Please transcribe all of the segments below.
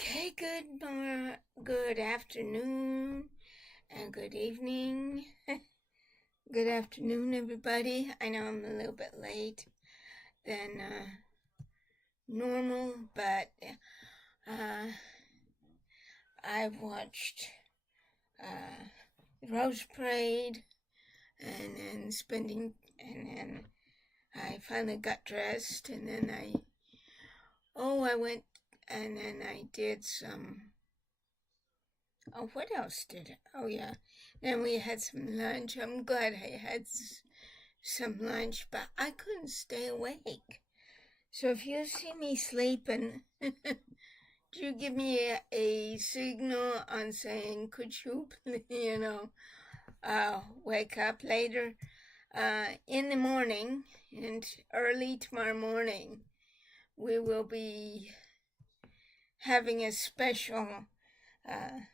Okay, good afternoon and good evening. Good afternoon, everybody. I know I'm a little bit late than normal, but uh, I've watched the Rose Parade and then I finally got dressed, and then I went, and then I did some. Oh, what else did I? Oh, yeah. Then we had some lunch. I'm glad I had some lunch, but I couldn't stay awake. So if you see me sleeping, do you give me a signal on saying, could you, wake up later? In the morning, and early tomorrow morning, we will be having a special uh,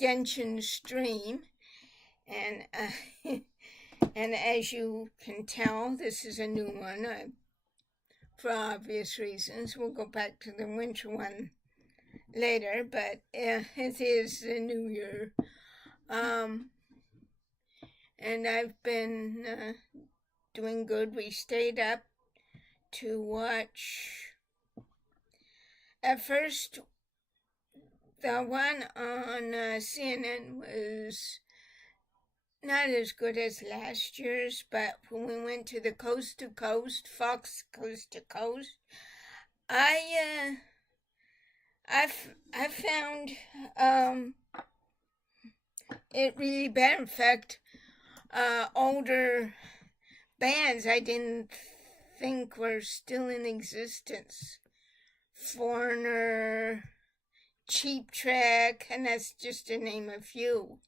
Genshin stream, and and as you can tell, this is a new one. For obvious reasons, we'll go back to the winter one later, but it is the new year. And I've been doing good. We stayed up to watch. At first, the one on CNN was not as good as last year's, but when we went to the Coast to Coast, Fox Coast to Coast, I found it really bad. In fact, older bands I didn't think were still in existence. Foreigner, Cheap Trick, and that's just to name a few.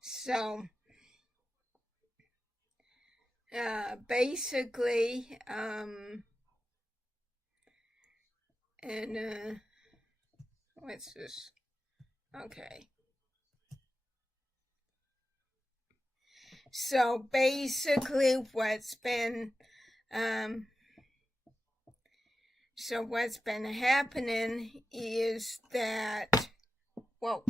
So basically, and what's this? Okay. So basically, what's been happening is that, whoa.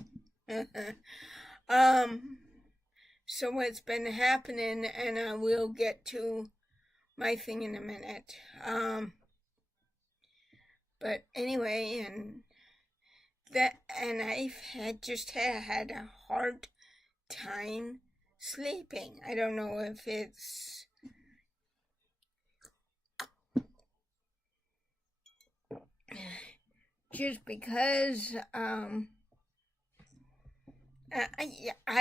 So what's been happening, and I will get to my thing in a minute. But anyway, I've had a hard time sleeping. I don't know if it's just because I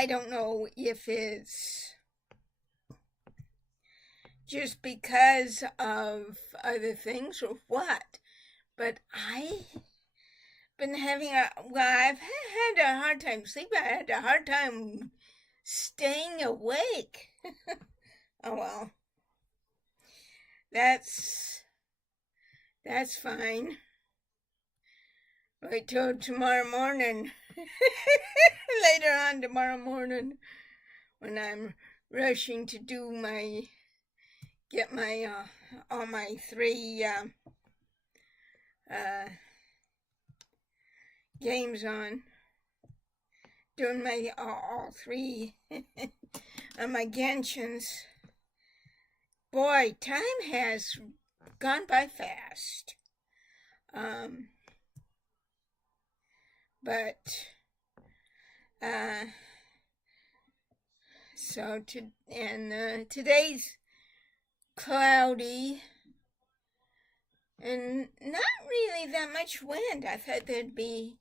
don't know if it's just because of other things or what, but I've had a hard time sleeping. I had a hard time staying awake. Oh well, that's fine. Wait till tomorrow morning. Later on tomorrow morning, when I'm rushing to get my all my three games on, doing my all three on my Genshins. Boy, time has gone by fast. But today's cloudy and not really that much wind. I thought there'd be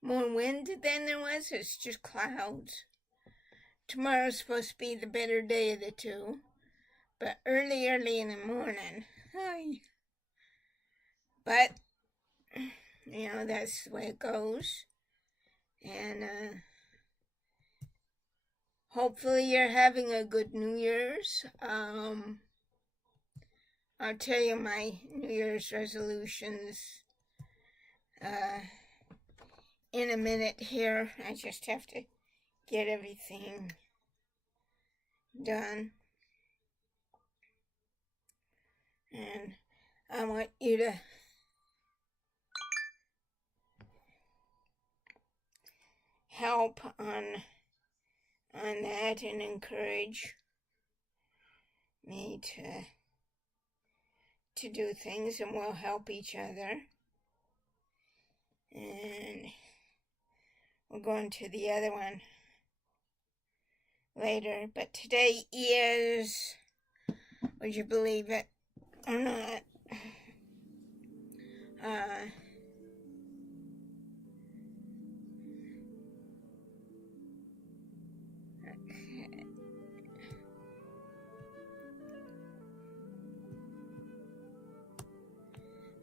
more wind than there was. It's just clouds. Tomorrow's supposed to be the better day of the two, but early in the morning. But that's the way it goes. And hopefully you're having a good New Year's. I'll tell you my New Year's resolutions in a minute here. I just have to get everything done. And I want you to help on that and encourage me to do things, and we'll help each other. And we're going to the other one later, but today is, would you believe it or not,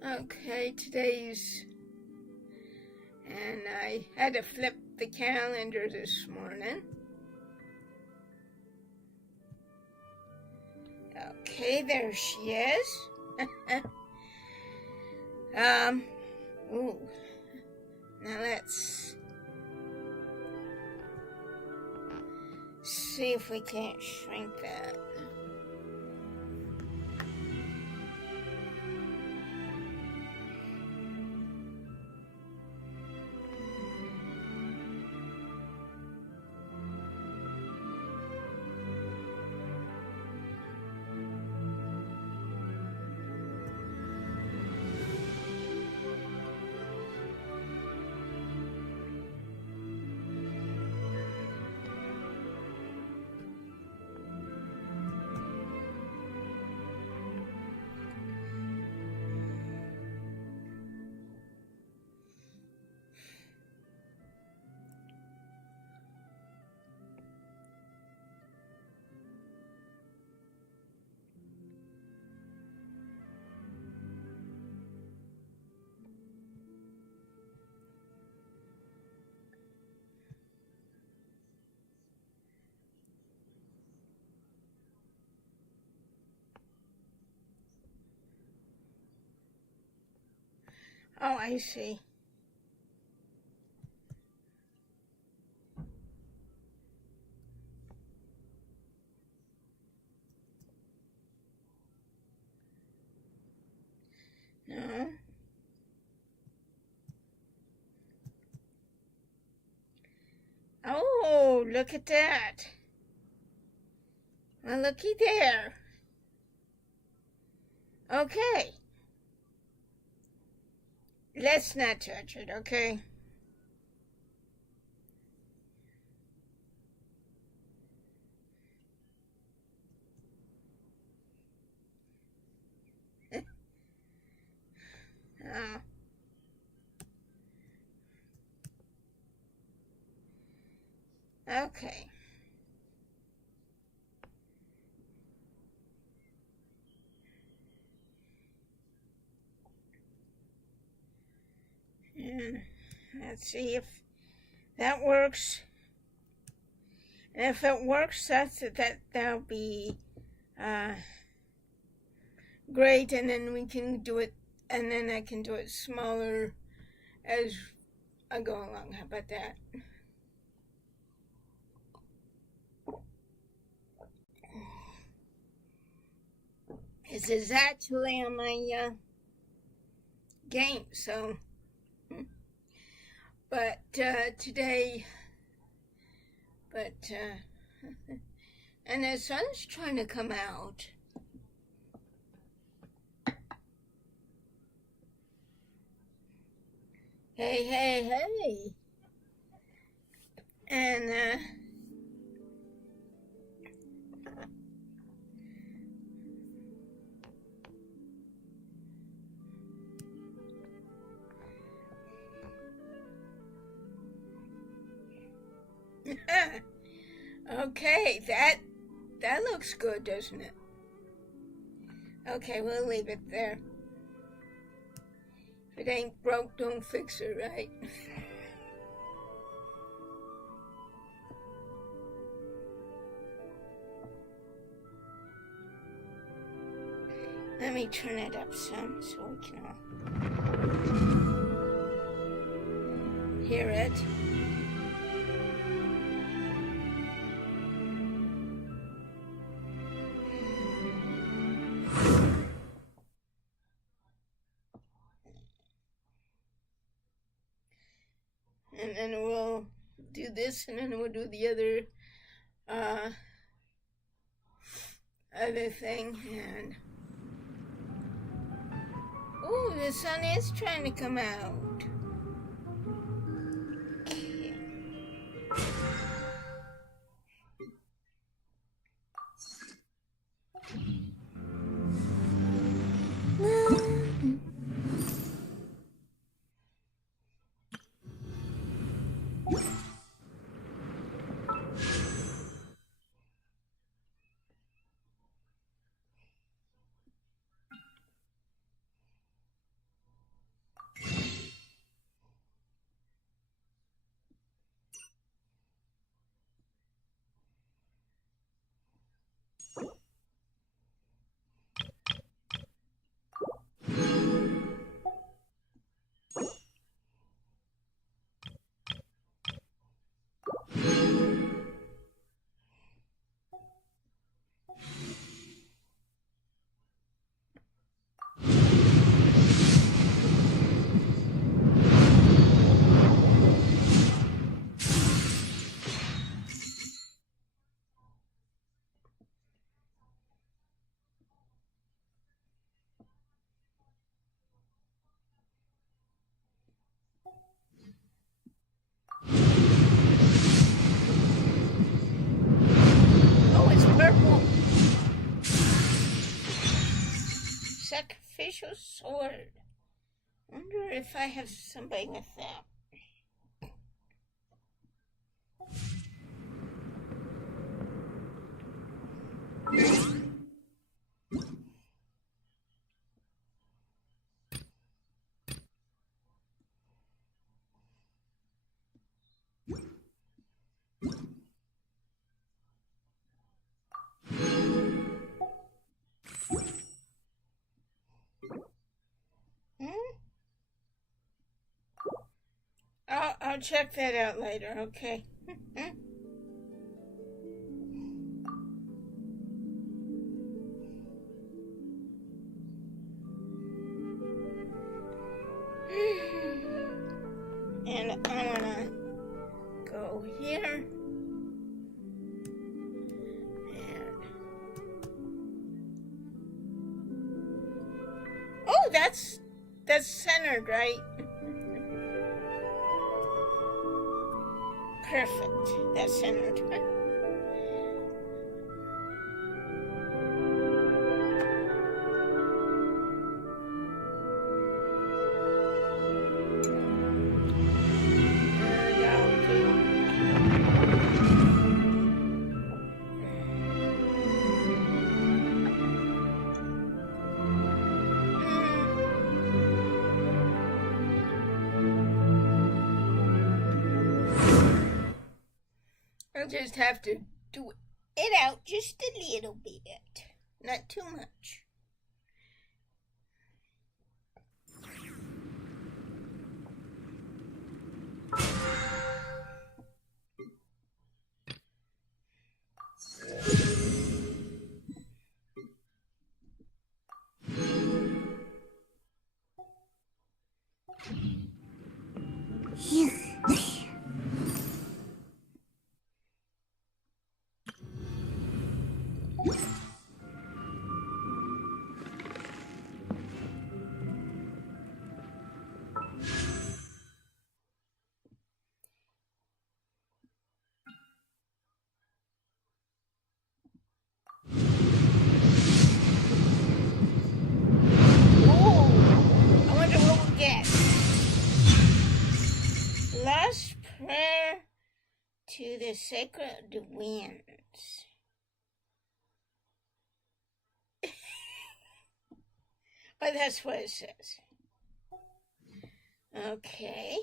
okay, today's, and I had to flip the calendar this morning. Okay, there she is. Ooh. Now let's see if we can't shrink that. Oh, I see. No. Oh, look at that. Well, looky there. Okay. Let's not touch it, okay? Oh. Okay. And let's see if that works. And if it works, that'll be great. And then we can do it, and then I can do it smaller as I go along. How about that? This is actually on my game, so. But today, and the sun's trying to come out. Hey, hey, hey. And okay, that looks good, doesn't it? Okay, we'll leave it there. If it ain't broke, don't fix it, right? Let me turn it up some so we can all hear it. and then we'll do this, and then we'll do the other thing. And oh, the sun is trying to come out. Oh, it's purple. Sacrificial sword. Wonder if I have somebody with that. I'll check that out later, okay? And I'm gonna go here. And oh, that's centered, right? Perfect. That's centered. I'll just have to do it out just a little bit, not too much. Last prayer to the sacred winds. But that's what it says. Okay.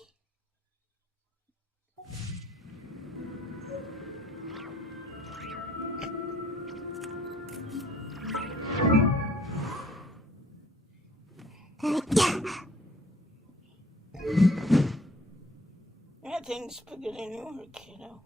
That thing's bigger than your kiddo.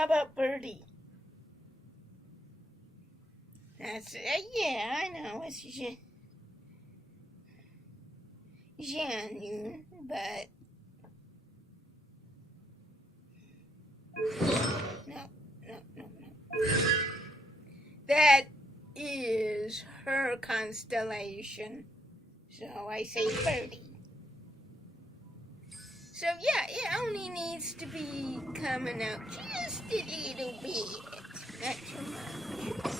How about Birdie? That's yeah, I know it's Jian, but no. That is her constellation. So I say Birdie. So yeah, it only needs to be coming out just a little bit. Not too much.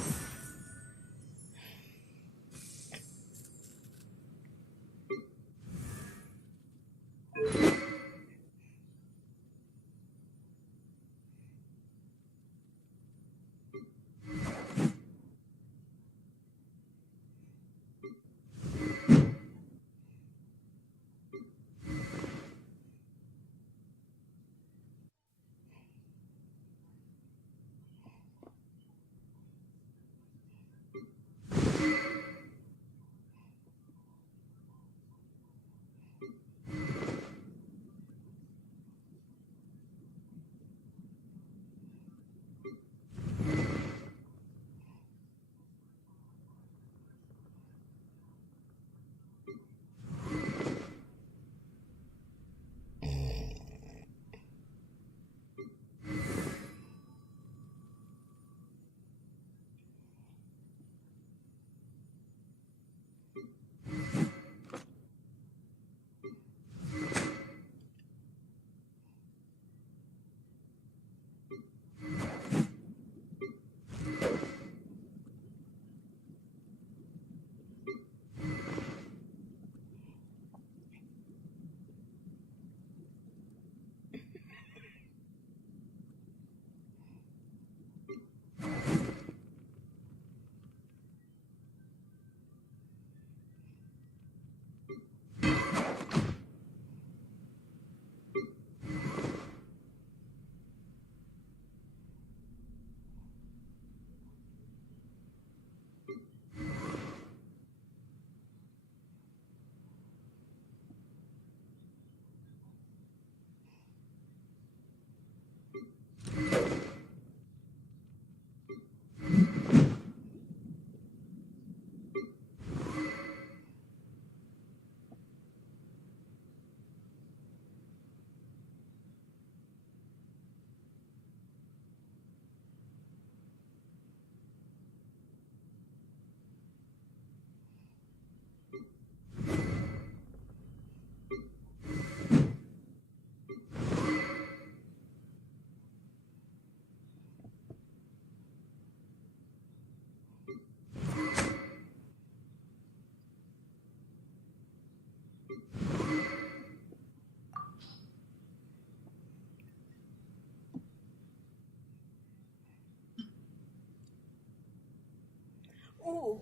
Ooh,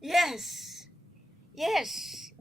yes, yes.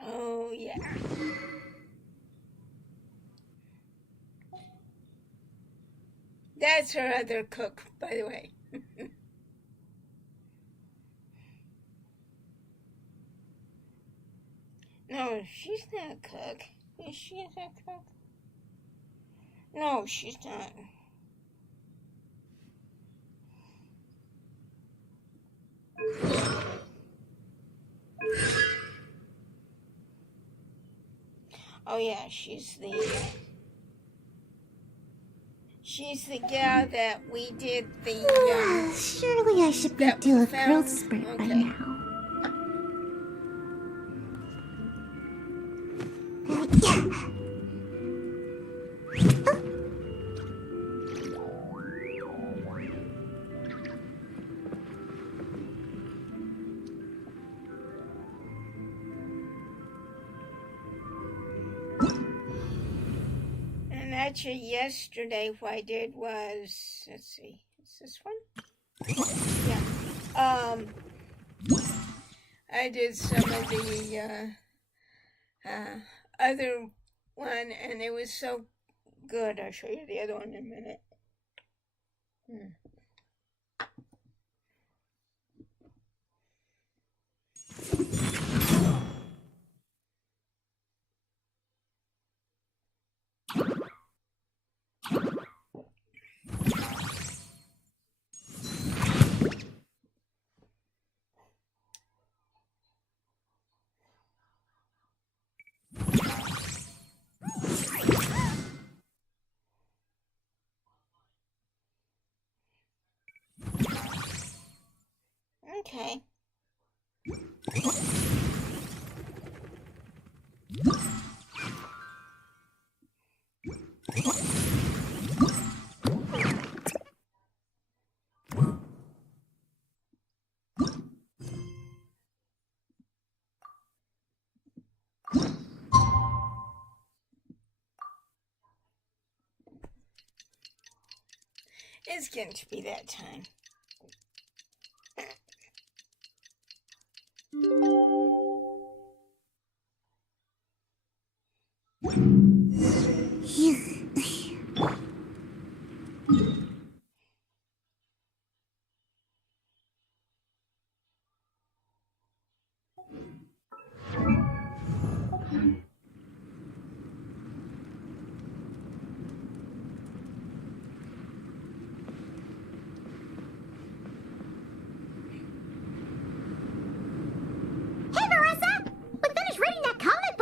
Oh yeah. That's her other cook, by the way. No, she's not a cook. Is she a cook? No, she's not. Oh yeah, she's the gal that we did the Surely I should be due a growth spurt by now. Actually, yesterday what I did was, let's see, is this one? Yeah. I did some of the other one, and it was so good. I'll show you the other one in a minute. Okay. It's getting to be that time.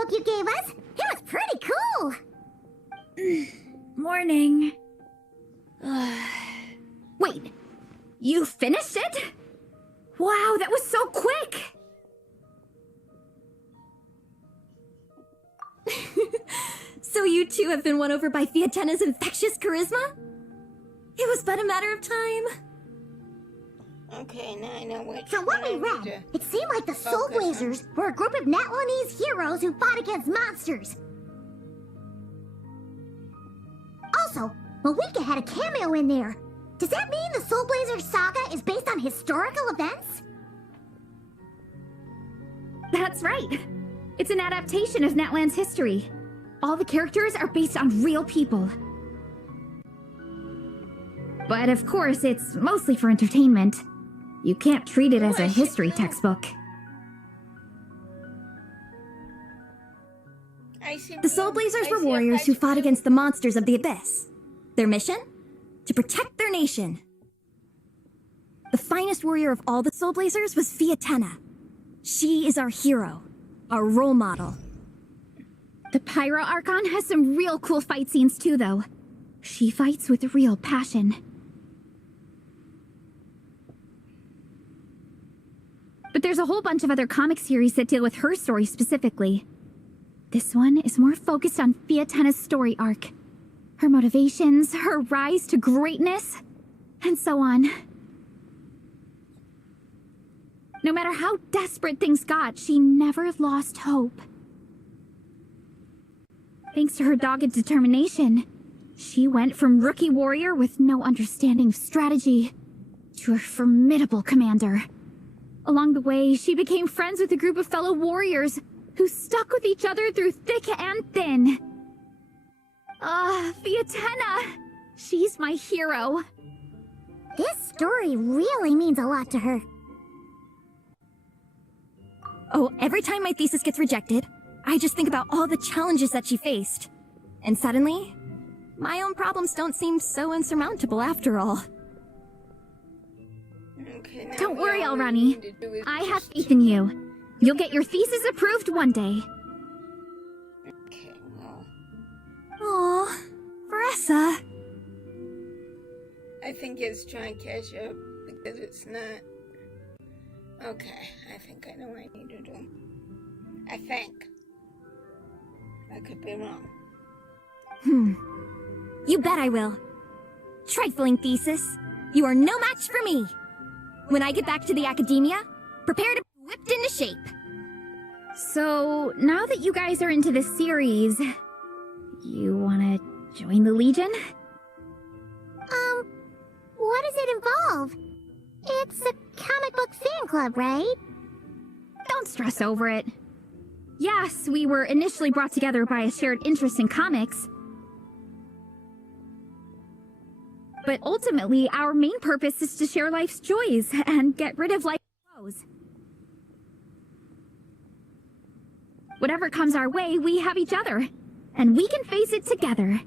You gave us. It was pretty cool. Morning. Wait, you finished it? Wow, that was so quick! So you two have been won over by Fiatenna's infectious charisma? It was but a matter of time. Okay, now I know which. From what we read, it seemed like the Soul Blazers were a group of Natlanese heroes who fought against monsters. Also, Malika had a cameo in there. Does that mean the Soul Blazer saga is based on historical events? That's right. It's an adaptation of Natlan's history. All the characters are based on real people. But of course, it's mostly for entertainment. You can't treat it as a history textbook. The Soul Blazers were warriors who fought against the monsters of the Abyss. Their mission? To protect their nation. The finest warrior of all the Soul Blazers was Fiatenna. She is our hero, our role model. The Pyro Archon has some real cool fight scenes too, though. She fights with real passion. But there's a whole bunch of other comic series that deal with her story specifically. This one is more focused on Fiatenna's story arc. Her motivations, her rise to greatness, and so on. No matter how desperate things got, she never lost hope. Thanks to her dogged determination, she went from rookie warrior with no understanding of strategy to a formidable commander. Along the way, she became friends with a group of fellow warriors who stuck with each other through thick and thin. Fiatenna! She's my hero. This story really means a lot to her. Oh, every time my thesis gets rejected, I just think about all the challenges that she faced. And suddenly, my own problems don't seem so insurmountable after all. Okay, don't worry, Alrani. I have faith in you. You'll get your thesis approved one day. Okay, well. Aw, Veressa. I think it's trying to catch up because it's not. Okay, I think I know what I need to do. I think. I could be wrong. You bet I will. Trifling thesis. You are no match for me. When I get back to the academia, prepare to be whipped into shape. So, now that you guys are into this series, you wanna Join the Legion? What does it involve? It's a comic book fan club, right? Don't stress over it. Yes, we were initially brought together by a shared interest in comics. But ultimately, our main purpose is to share life's joys and get rid of life's woes. Whatever comes our way, we have each other, and we can face it together.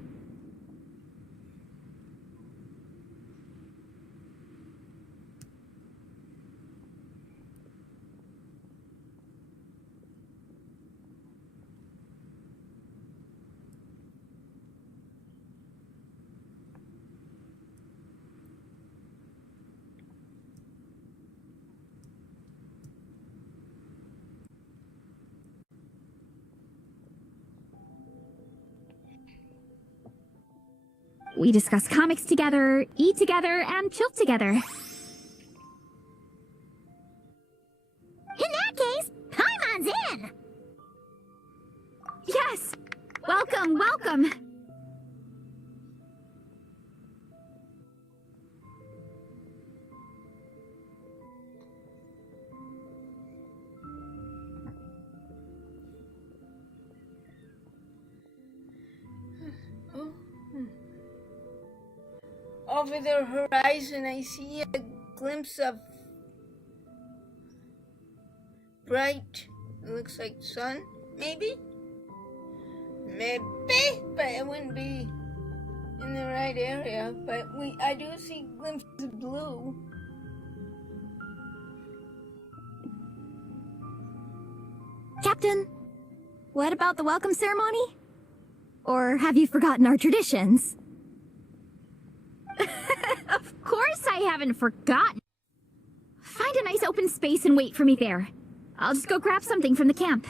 We discuss comics together, eat together, and chill together. In that case, Paimon's in! Yes! Welcome, welcome! Oh. Over the horizon, I see a glimpse of bright, it looks like sun, maybe? Maybe, but it wouldn't be in the right area. But I do see glimpses of blue. Captain, what about the welcome ceremony? Or have you forgotten our traditions? Of course I haven't forgotten. Find a nice open space and wait for me there. I'll just go grab something from the camp.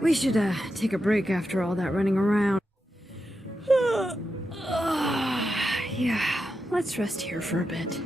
We should, take a break after all that running around. Yeah, let's rest here for a bit.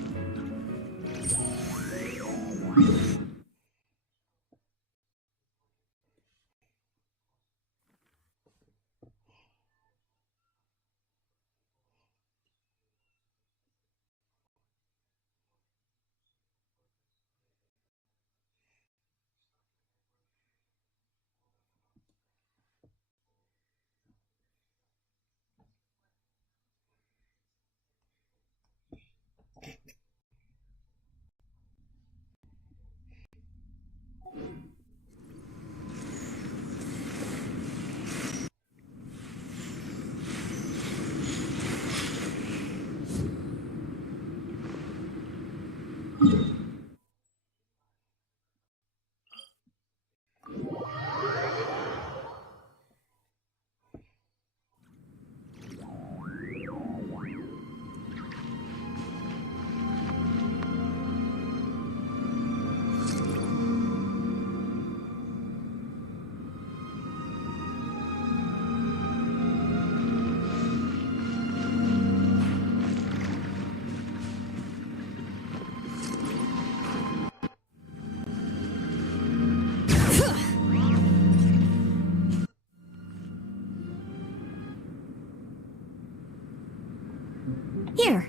Here.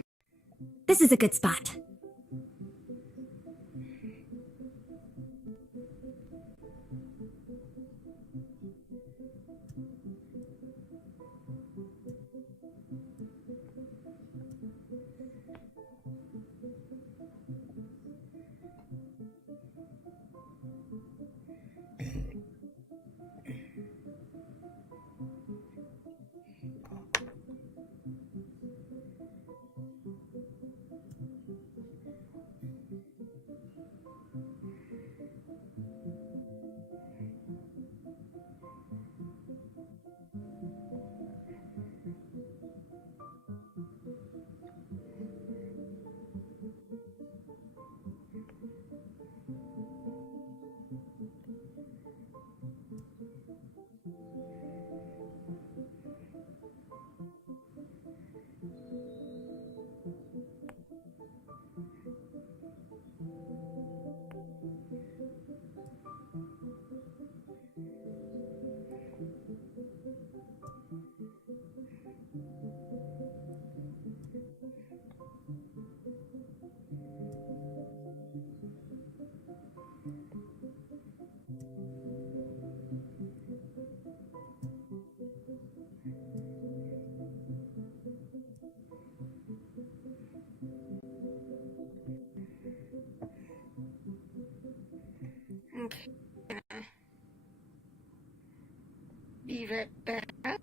This is a good spot. be right back. And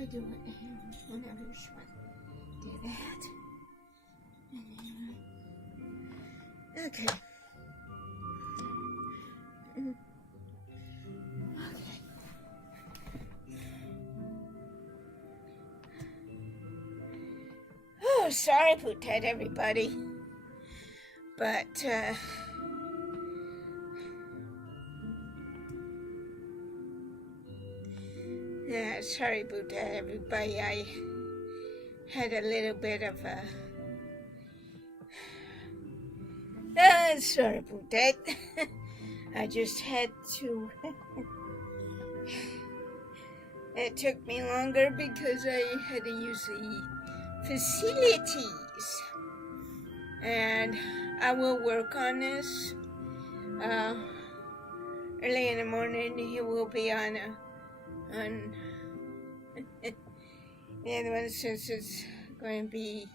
I do it whenever she wants to do that. Okay. Okay. Oh, sorry about that, everybody. But, yeah, sorry about that, everybody. I had a little bit of a Sorry about that. I just had to. It took me longer because I had to use the facilities. And I will work on this. Early in the morning, he will be on the other one, since it's going to be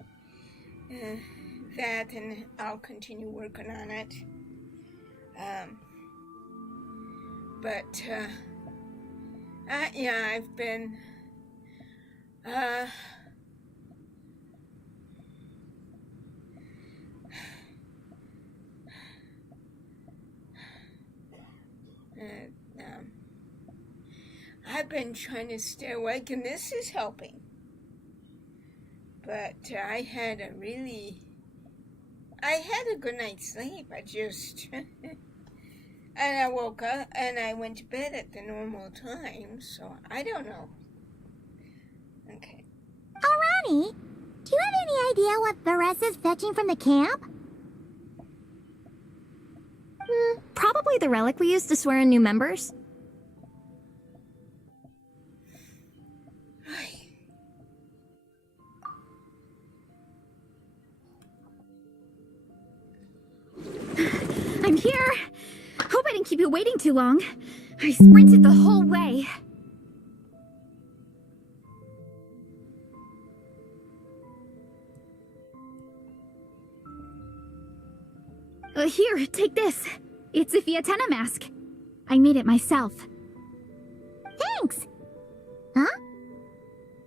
that, and I'll continue working on it. Yeah, I've been I've been trying to stay awake, and this is helping. But I had a good night's sleep. I just, and I woke up and I went to bed at the normal time, so I don't know. Okay. Oh, Ronnie, do you have any idea what Varesa's fetching from the camp? Probably the relic we used to swear in new members. I'm here. Hope I didn't keep you waiting too long. I sprinted the whole way. Here, take this. It's a Fiatenna mask. I made it myself. Thanks. Huh?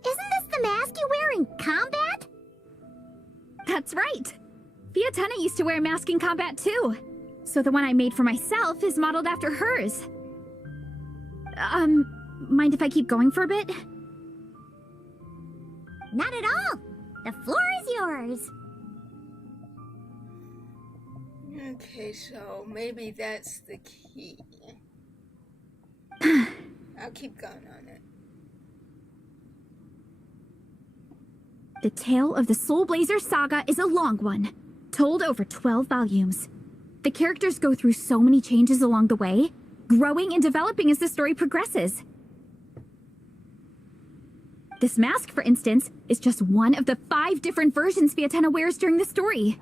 Isn't this the mask you wear in combat? That's right. Fiatenna used to wear a mask in combat too. So the one I made for myself is modeled after hers. Mind if I keep going for a bit? Not at all. The floor is yours. Okay, so maybe that's the key. I'll keep going on it. The tale of the Soul Blazer saga is a long one, told over 12 volumes. The characters go through so many changes along the way, growing and developing as the story progresses. This mask, for instance, is just one of the 5 different versions Fiatenna wears during the story.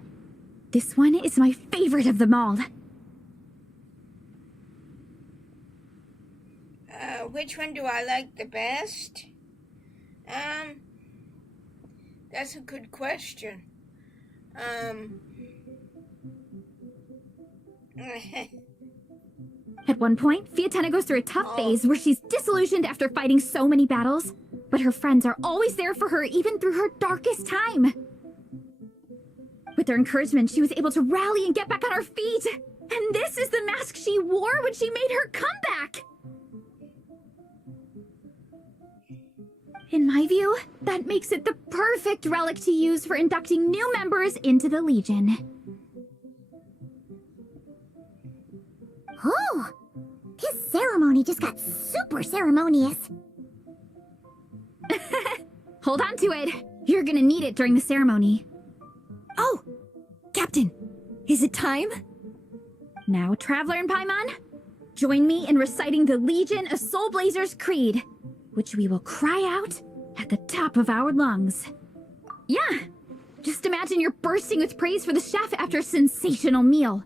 This one is my favorite of them all. Which one do I like the best? That's a good question. At one point, Fiatenna goes through a tough phase where she's disillusioned after fighting so many battles, but her friends are always there for her even through her darkest time. With their encouragement, she was able to rally and get back on her feet. And this is the mask she wore when she made her comeback. In my view, that makes it the perfect relic to use for inducting new members into the Legion. Oh, this ceremony just got super ceremonious. Hold on to it. You're gonna need it during the ceremony. Oh, Captain, is it time? Now, Traveler and Paimon, join me in reciting the Legion of Soul Blazers Creed, which we will cry out at the top of our lungs. Yeah, just imagine you're bursting with praise for the chef after a sensational meal.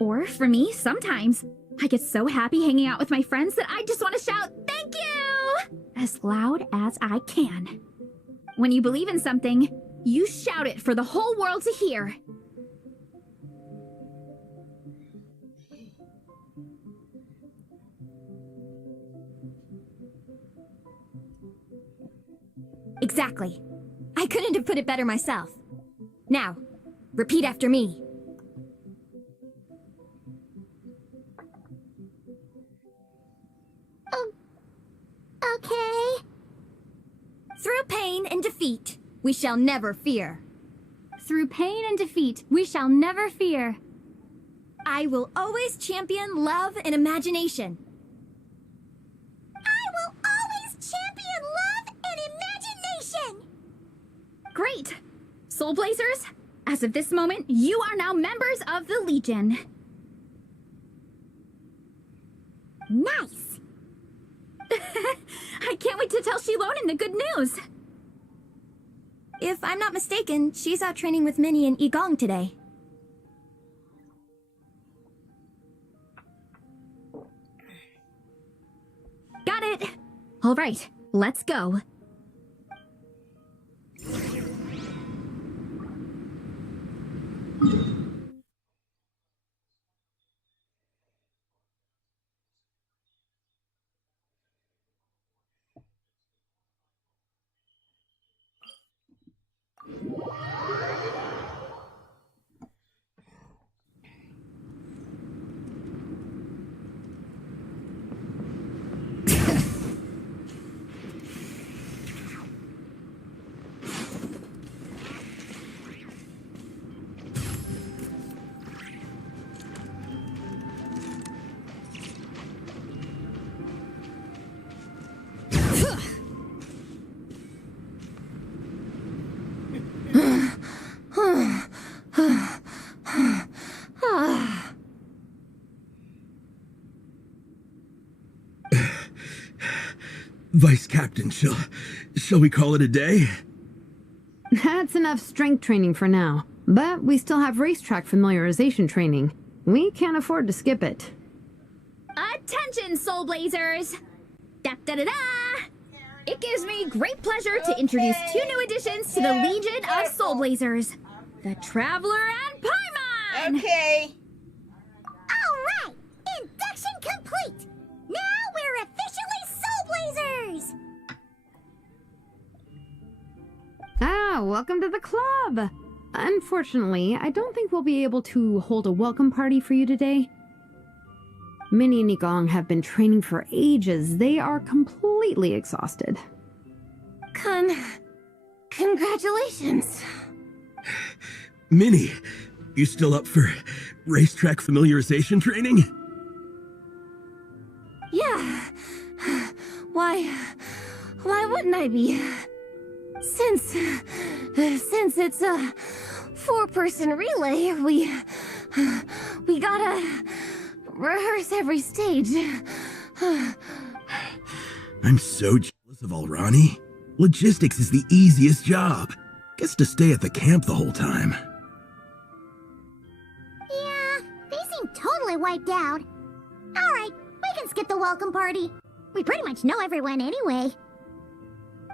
Or, for me, sometimes, I get so happy hanging out with my friends that I just want to shout, "Thank you!" as loud as I can. When you believe in something, you shout it for the whole world to hear. Exactly. I couldn't have put it better myself. Now, repeat after me. Okay. Through pain and defeat, we shall never fear. Through pain and defeat, we shall never fear. I will always champion love and imagination. I will always champion love and imagination. Great! Soul Blazers, As of this moment, you are now members of the Legion. Nice. I can't wait to tell Shilonen the good news. If I'm not mistaken, she's out training with Minnie and Igong today. Got it. All right, let's go. Vice Captain, shall we call it a day? That's enough strength training for now. But we still have racetrack familiarization training. We can't afford to skip it. Attention, Soul Blazers! Da-da-da-da! It gives me great pleasure to introduce 2 new additions to the Legion of Soul Blazers. The Traveler and Paimon! Okay. All right, induction complete. Now we're officially Soul Blazers. Welcome to the club. Unfortunately, I don't think we'll be able to hold a welcome party for you today. Minnie and Igong have been training for ages. They are completely exhausted. Congratulations. Minnie, you still up for racetrack familiarization training? Yeah. Why wouldn't I be? Since it's a 4-person relay, we gotta rehearse every stage. I'm so jealous of Alrani. Logistics is the easiest job. Gets to stay at the camp the whole time. Yeah, they seem totally wiped out. All right, we can skip the welcome party. We pretty much know everyone anyway.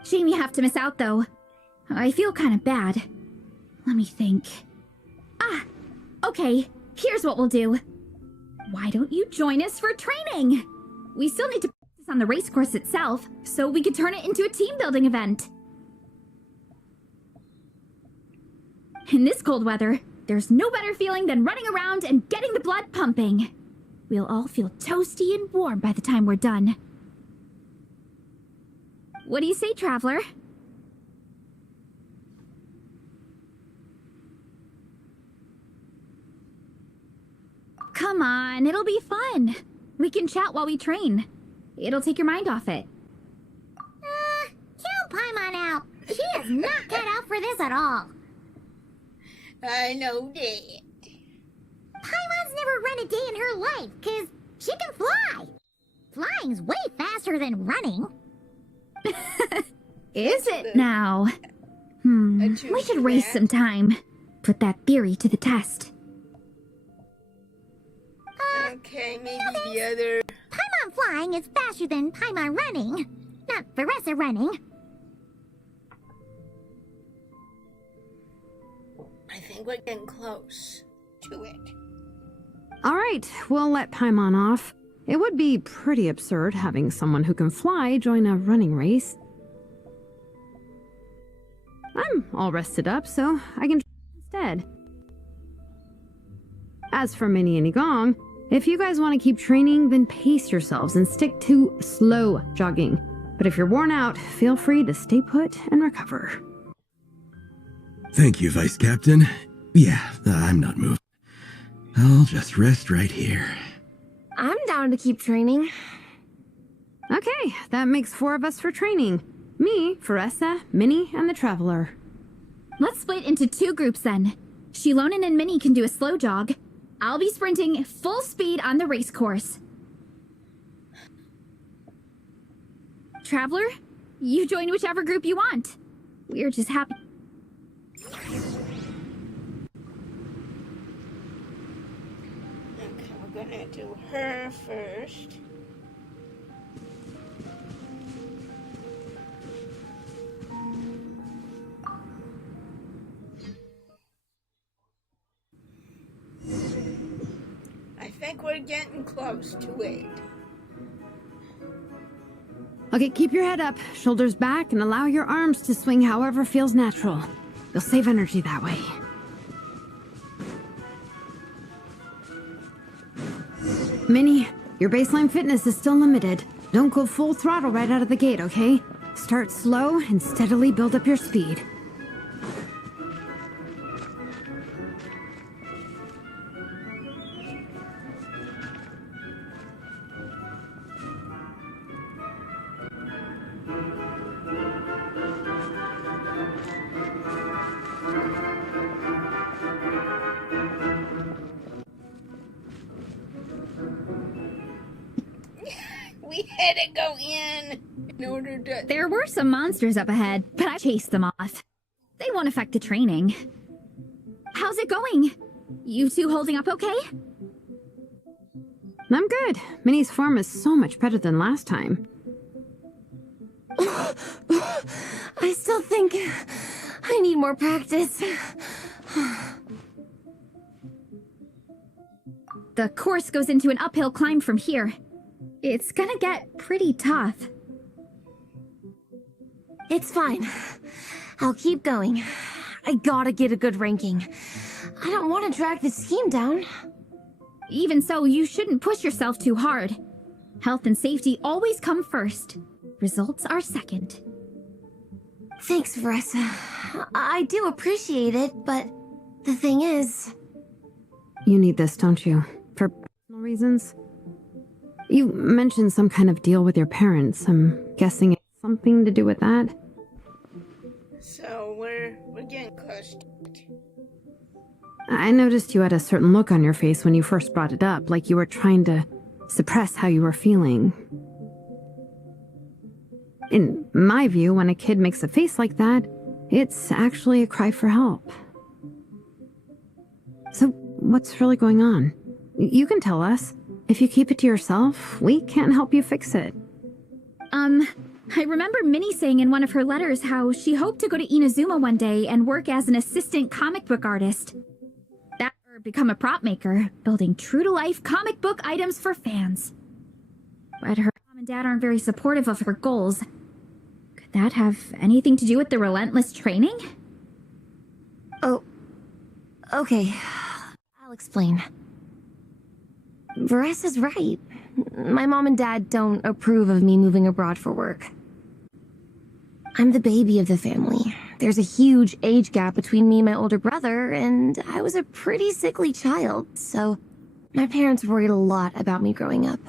Shame you have to miss out, though. I feel kind of bad. Let me think. Okay, here's what we'll do. Why don't you join us for training? We still need to practice on the race course itself, so we could turn it into a team-building event. In this cold weather, there's no better feeling than running around and getting the blood pumping. We'll all feel toasty and warm by the time we're done. What do you say, Traveler? Come on, it'll be fun. We can chat while we train. It'll take your mind off it. Count Paimon out. She is not cut out for this at all. I know that. Paimon's never run a day in her life, 'cause she can fly. Flying's way faster than running. Is it now? We should race sometime. Put that theory to the test. Okay, maybe the other. Paimon flying is faster than Paimon running. Not Veressa running. I think we're getting close to it. All right, we'll let Paimon off. It would be pretty absurd having someone who can fly join a running race. I'm all rested up, so I can instead. As for Minnie and Igong, if you guys want to keep training, then pace yourselves and stick to slow jogging. But if you're worn out, feel free to stay put and recover. Thank you, Vice Captain. Yeah, I'm not moving. I'll just rest right here. I'm down to keep training. Okay, that makes 4 of us for training. Me, Veressa, Minnie, and the Traveler. Let's split into 2 groups then. Shilonen and Minnie can do a slow jog. I'll be sprinting full speed on the race course. Traveler, you join whichever group you want. We're just happy. Okay, we're gonna do her first. I think we're getting close to it. Okay, keep your head up, shoulders back, and allow your arms to swing however feels natural. You'll save energy that way. Minnie, your baseline fitness is still limited. Don't go full throttle right out of the gate, okay? Start slow and steadily build up your speed. We had to go in order to... There were some monsters up ahead, but I chased them off. They won't affect the training. How's it going? You two holding up okay? I'm good. Minnie's form is so much better than last time. I still think I need more practice. The course goes into an uphill climb from here. It's gonna get pretty tough. It's fine. I'll keep going. I gotta get a good ranking. I don't want to drag this team down. Even so, you shouldn't push yourself too hard. Health and safety always come first. Results are second. Thanks, Veressa. I do appreciate it, but the thing is... You need this, don't you? For personal reasons? You mentioned some kind of deal with your parents. I'm guessing it's something to do with that? So we're getting close to it. I noticed you had a certain look on your face when you first brought it up, like you were trying to suppress how you were feeling. In my view, when a kid makes a face like that, it's actually a cry for help. So, what's really going on? You can tell us. If you keep it to yourself, we can't help you fix it. I remember Minnie saying in one of her letters how she hoped to go to Inazuma one day and work as an assistant comic book artist. That or become a prop maker, building true-to-life comic book items for fans. But her mom and dad aren't very supportive of her goals. Could that have anything to do with the relentless training? Oh, okay. I'll explain. Veressa's right. My mom and dad don't approve of me moving abroad for work. I'm the baby of the family. There's a huge age gap between me and my older brother, and I was a pretty sickly child, so my parents worried a lot about me growing up.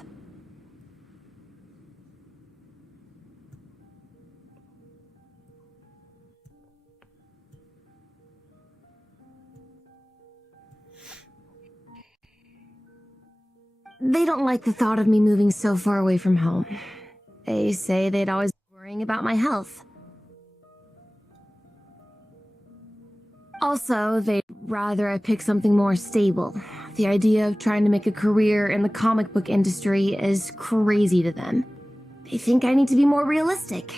They don't like the thought of me moving so far away from home. They say they'd always be worrying about my health. Also, they'd rather I pick something more stable. The idea of trying to make a career in the comic book industry is crazy to them. They think I need to be more realistic,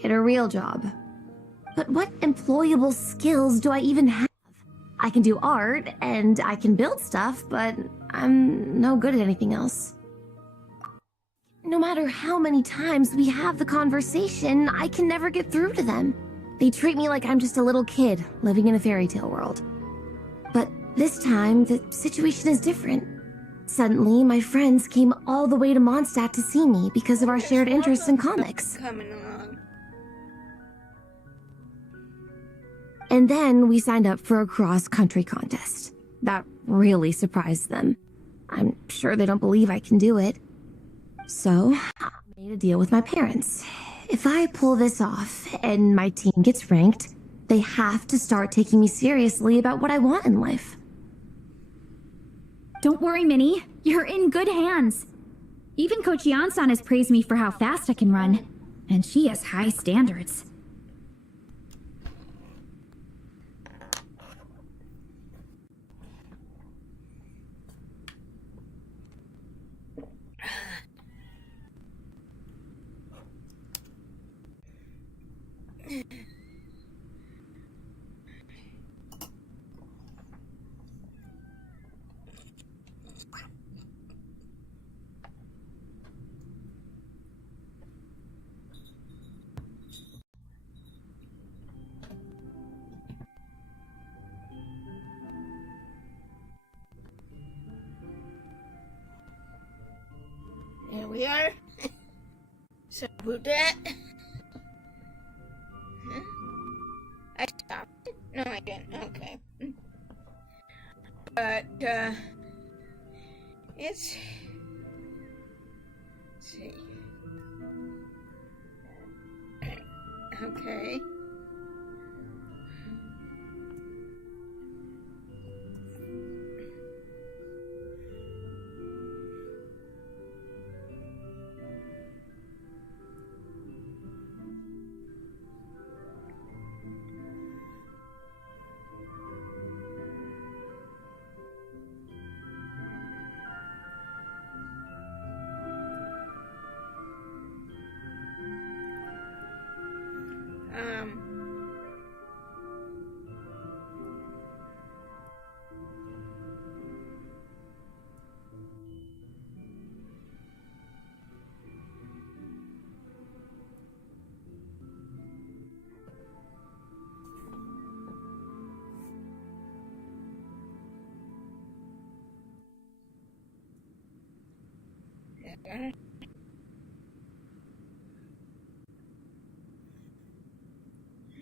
get a real job. But what employable skills do I even have? I can do art, and I can build stuff, but I'm no good at anything else. No matter how many times we have the conversation, I can never get through to them. They treat me like I'm just a little kid living in a fairy tale world. But this time, the situation is different. Suddenly, my friends came all the way to Mondstadt to see me because of our shared interests in comics. Coming along. And then we signed up for a cross-country contest. That really surprised them. I'm sure they don't believe I can do it. So, I made a deal with my parents. If I pull this off and my team gets ranked, They have to start taking me seriously about what I want in life. Don't worry, Minnie. You're in good hands. Even Coach Yan-san has praised me for how fast I can run. And she has high standards. Here we are. So about that. Huh? I stopped it? No, I didn't. Okay. But, it's... Let's see. Okay.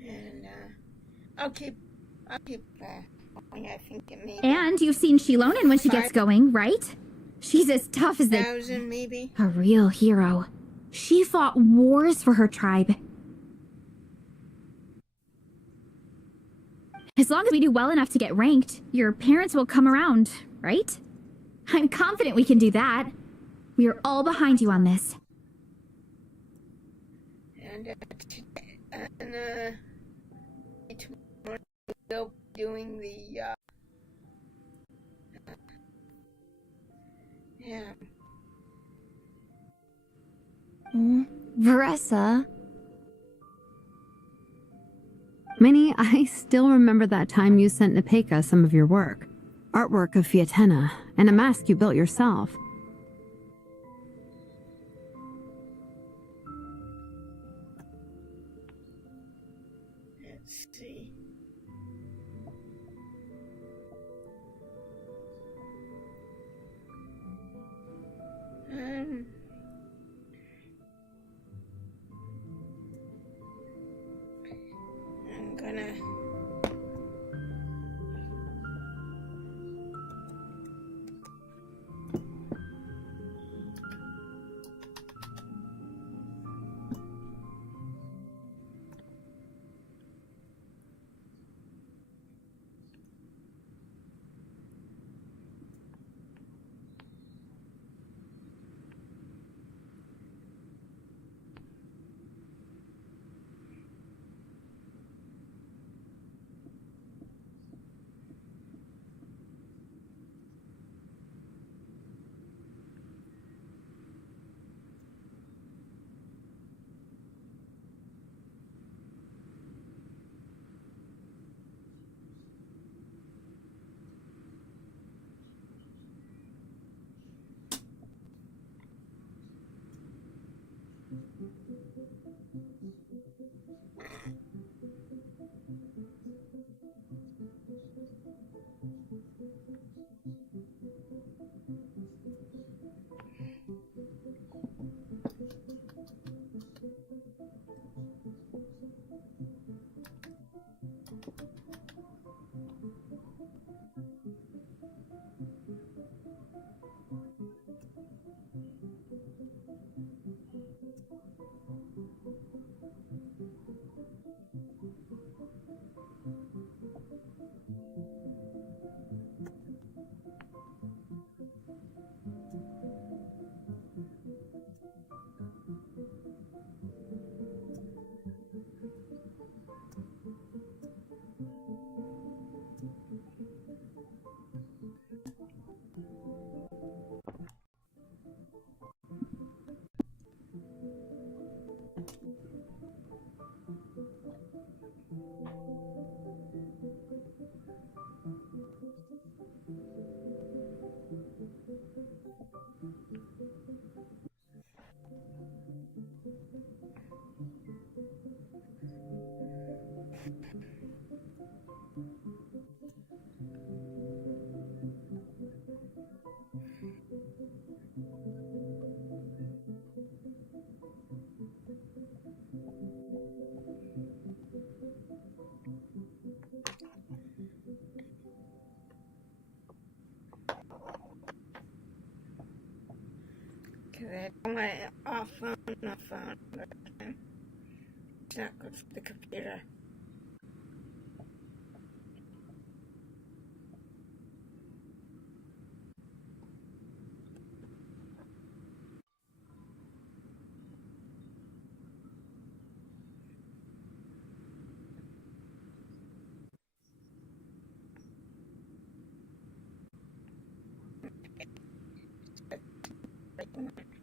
And, I'll keep going. I think it may be And you've seen Shilonen when she gets going, right? She's as tough as 1,000 maybe. a real hero. She fought wars for her tribe. As long as we do well enough to get ranked, your parents will come around, right? I'm confident we can do that. We are all behind you on this. And tomorrow we'll be doing the yeah. Veressa, Minnie, I still remember that time you sent Nepeka some of your work. Artwork of Fiatena, and a mask you built yourself. Let's see. I'm gonna Because I don't want it off phone, but it's not good for the computer. Right.